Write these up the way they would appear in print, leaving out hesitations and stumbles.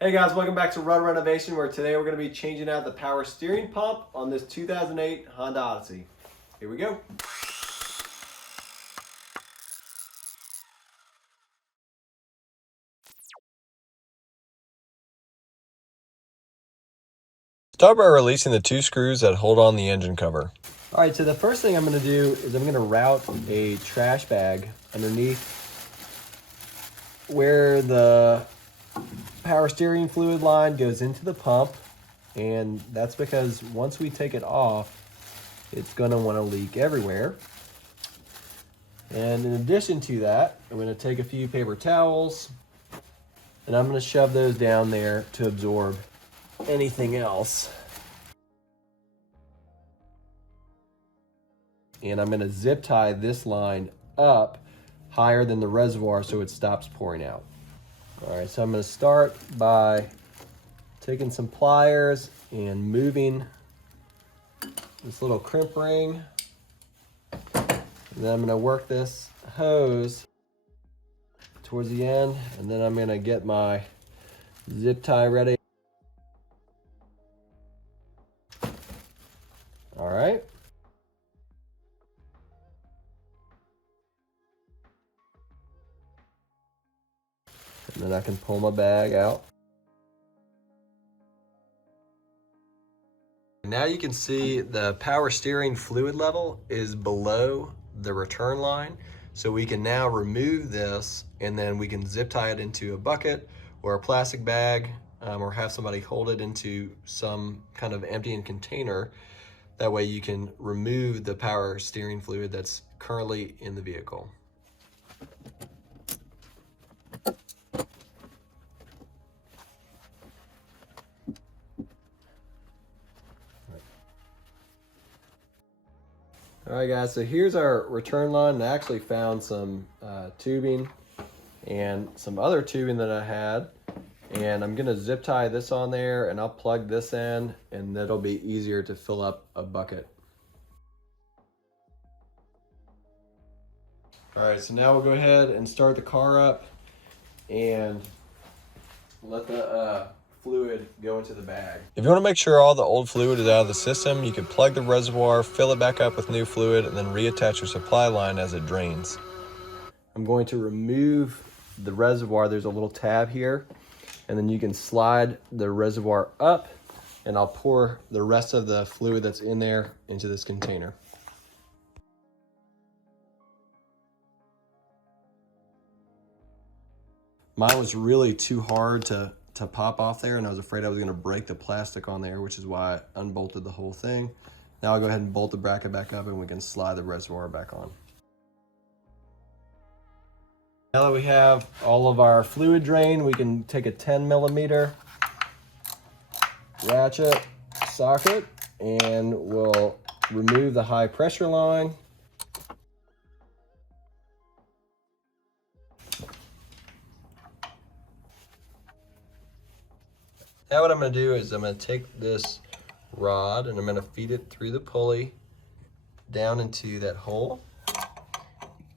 Hey guys, welcome back to Run Renovation, where today we're going to be changing out the power steering pump on this 2008 Honda Odyssey. Here we go. Start by releasing the two screws that hold on the engine cover. All right, so the first thing I'm going to do is I'm going to route a trash bag underneath where the power steering fluid line goes into the pump, and that's because once we take it off, it's going to want to leak everywhere. And in addition to that, I'm going to take a few paper towels and I'm going to shove those down there to absorb anything else. And I'm going to zip tie this line up higher than the reservoir so it stops pouring out. All right, so I'm going to start by taking some pliers and moving this little crimp ring. And then I'm going to work this hose towards the end, and then I'm going to get my zip tie ready. All right. And then I can pull my bag out. Now you can see the power steering fluid level is below the return line. So we can now remove this, and then we can zip tie it into a bucket or a plastic bag, or have somebody hold it into some kind of emptying container. That way you can remove the power steering fluid that's currently in the vehicle. All right guys, so here's our return line. And I actually found some tubing and some other tubing that I had. And I'm gonna zip tie this on there, and I'll plug this in, and that'll be easier to fill up a bucket. All right, so now we'll go ahead and start the car up and let the fluid go into the bag. If you want to make sure all the old fluid is out of the system, you can plug the reservoir, fill it back up with new fluid, and then reattach your supply line as it drains. I'm going to remove the reservoir. There's a little tab here, and then you can slide the reservoir up, and I'll pour the rest of the fluid that's in there into this container. Mine was really too hard to pop off there, and I was afraid I was going to break the plastic on there, which is why I unbolted the whole thing. Now I'll go ahead and bolt the bracket back up, and we can slide the reservoir back on. Now that we have all of our fluid drained, we can take a 10mm ratchet socket, and we'll remove the high pressure line. Now what I'm going to do is I'm going to take this rod and I'm going to feed it through the pulley down into that hole,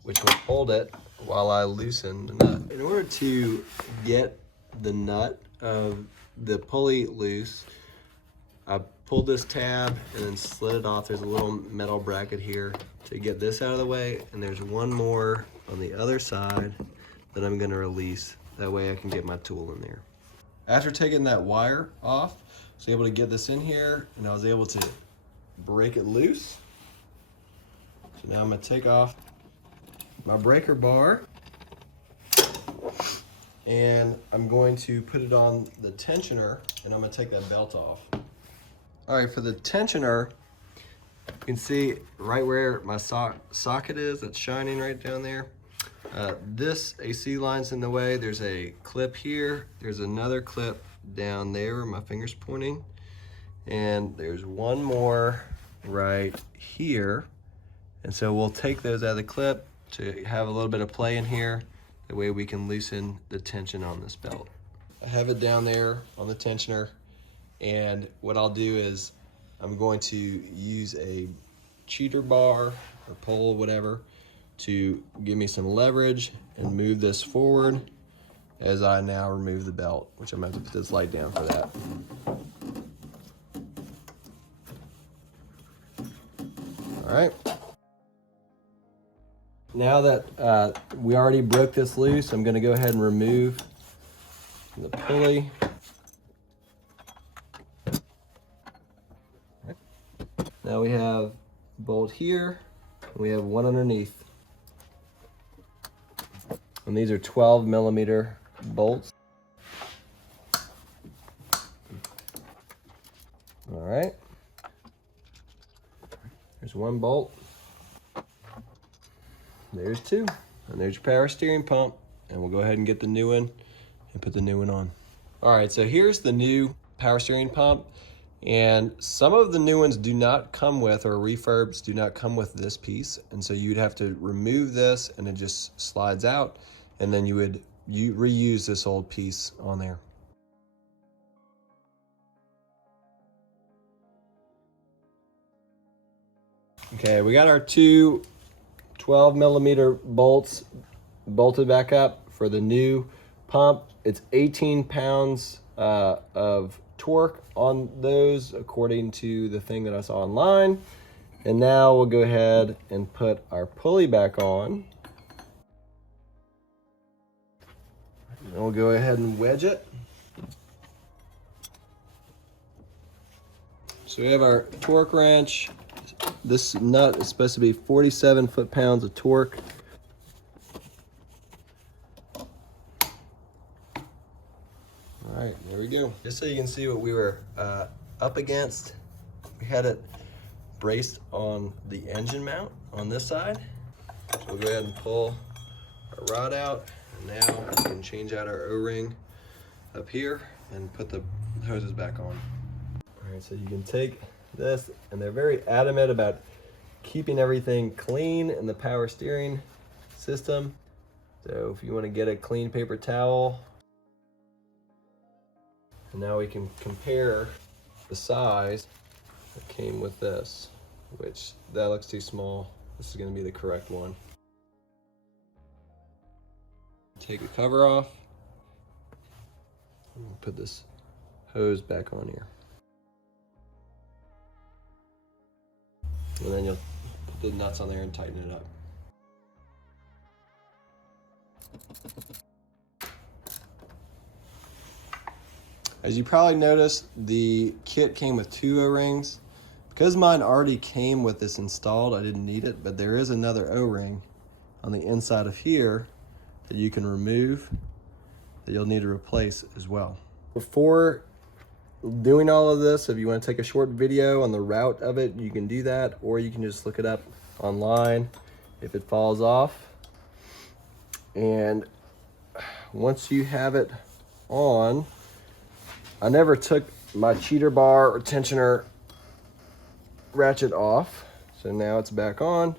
which will hold it while I loosen the nut. In order to get the nut of the pulley loose, I pulled this tab and then slid it off. There's a little metal bracket here to get this out of the way, and there's one more on the other side that I'm going to release. That way I can get my tool in there. After taking that wire off, I was able to get this in here, and I was able to break it loose. So now I'm going to take off my breaker bar, and I'm going to put it on the tensioner, and I'm going to take that belt off. All right, for the tensioner, you can see right where my socket is, that's shining right down there. This AC line's in the way. There's a clip here. There's another clip down there where my finger's pointing. And there's one more right here. And so we'll take those out of the clip to have a little bit of play in here. That way we can loosen the tension on this belt. I have it down there on the tensioner. And what I'll do is I'm going to use a cheater bar or pole, whatever, to give me some leverage and move this forward. as I now remove the belt, which I'm gonna have to put this light down for that. All right. Now that we already broke this loose, I'm gonna go ahead and remove the pulley. Now we have a bolt here, and we have one underneath. And these are 12mm bolts. All right. There's one bolt. There's two. And there's your power steering pump. And we'll go ahead and get the new one and put the new one on. All right, so here's the new power steering pump. And some of the new ones do not come with, or refurbs do not come with this piece. And so you'd have to remove this and it just slides out. And then you would reuse this old piece on there. Okay, we got our two 12mm bolts bolted back up for the new pump. It's 18 pounds of torque on those according to the thing that I saw online. And now we'll go ahead and put our pulley back on. And we'll go ahead and wedge it. So we have our torque wrench. This nut is supposed to be 47 foot-pounds of torque. All right, there we go. Just so you can see what we were up against, we had it braced on the engine mount on this side. So we'll go ahead and pull our rod out. And now we can change out our O-ring up here and put the hoses back on. All right, so you can take this, and they're very adamant about keeping everything clean in the power steering system. So if you want to get a clean paper towel, and now we can compare the size that came with this, which that looks too small. This is going to be the correct one. Take the cover off, and we'll put this hose back on here. And then you'll put the nuts on there and tighten it up. As you probably noticed, the kit came with two O-rings. Because mine already came with this installed, I didn't need it, but there is another O-ring on the inside of here that you can remove that you'll need to replace as well. Before doing all of this, if you want to take a short video on the route of it, you can do that, or you can just look it up online if it falls off. And once you have it on, I never took my cheater bar or tensioner ratchet off, so now it's back on.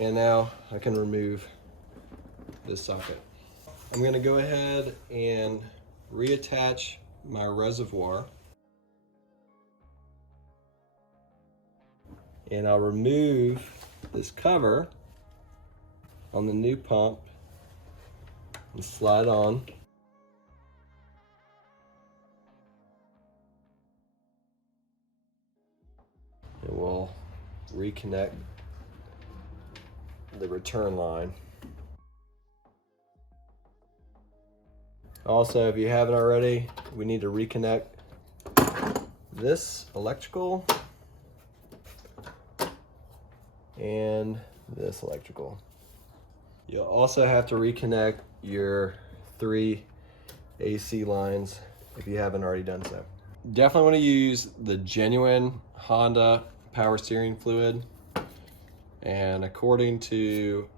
And now I can remove this socket. I'm going to go ahead and reattach my reservoir, and I'll remove this cover on the new pump and slide on. And we'll reconnect the return line. Also, if you haven't already, we need to reconnect this electrical and this electrical. You'll also have to reconnect your 3 AC lines if you haven't already done so. Definitely want to use the genuine Honda power steering fluid. And according to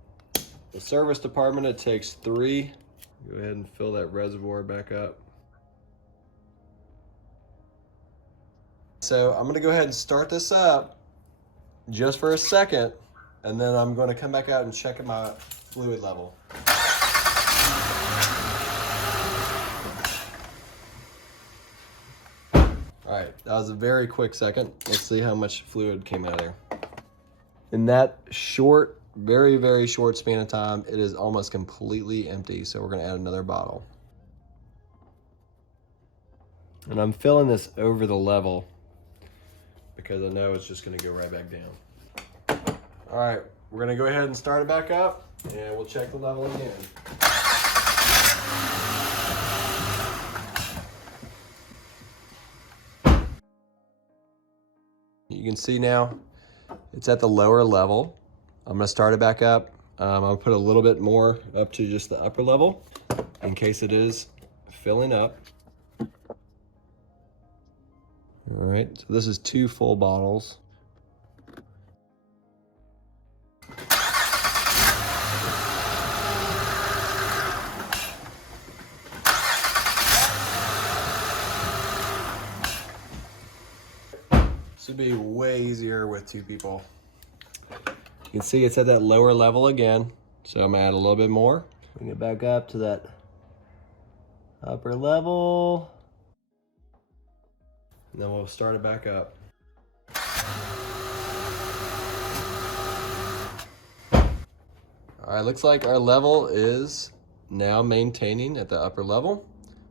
the service department, it takes 3. Go ahead and fill that reservoir back up. So I'm gonna go ahead and start this up just for a second, and then I'm gonna come back out and check my fluid level. All right, that was a very quick second. Let's see how much fluid came out of there. In that short very, very short span of time, it is almost completely empty. So we're gonna add another bottle. And I'm filling this over the level because I know it's just gonna go right back down. All right, we're gonna go ahead and start it back up and we'll check the level again. You can see now it's at the lower level. I'm gonna start it back up. I'll put a little bit more up to just the upper level in case it is filling up. All right, so this is 2 full bottles. This would be way easier with 2 people. You can see it's at that lower level again, so I'm gonna add a little bit more. Bring it back up to that upper level. And then we'll start it back up. All right, looks like our level is now maintaining at the upper level.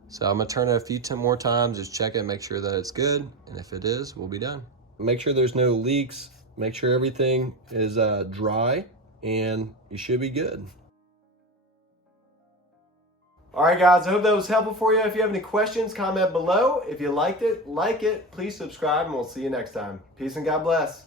So I'm gonna turn it a few more times, just check it, make sure that it's good. And if it is, we'll be done. Make sure there's no leaks. Make sure everything is dry and you should be good. All right, guys, I hope that was helpful for you. If you have any questions, comment below. If you liked it, like it. Please subscribe, and we'll see you next time. Peace and God bless.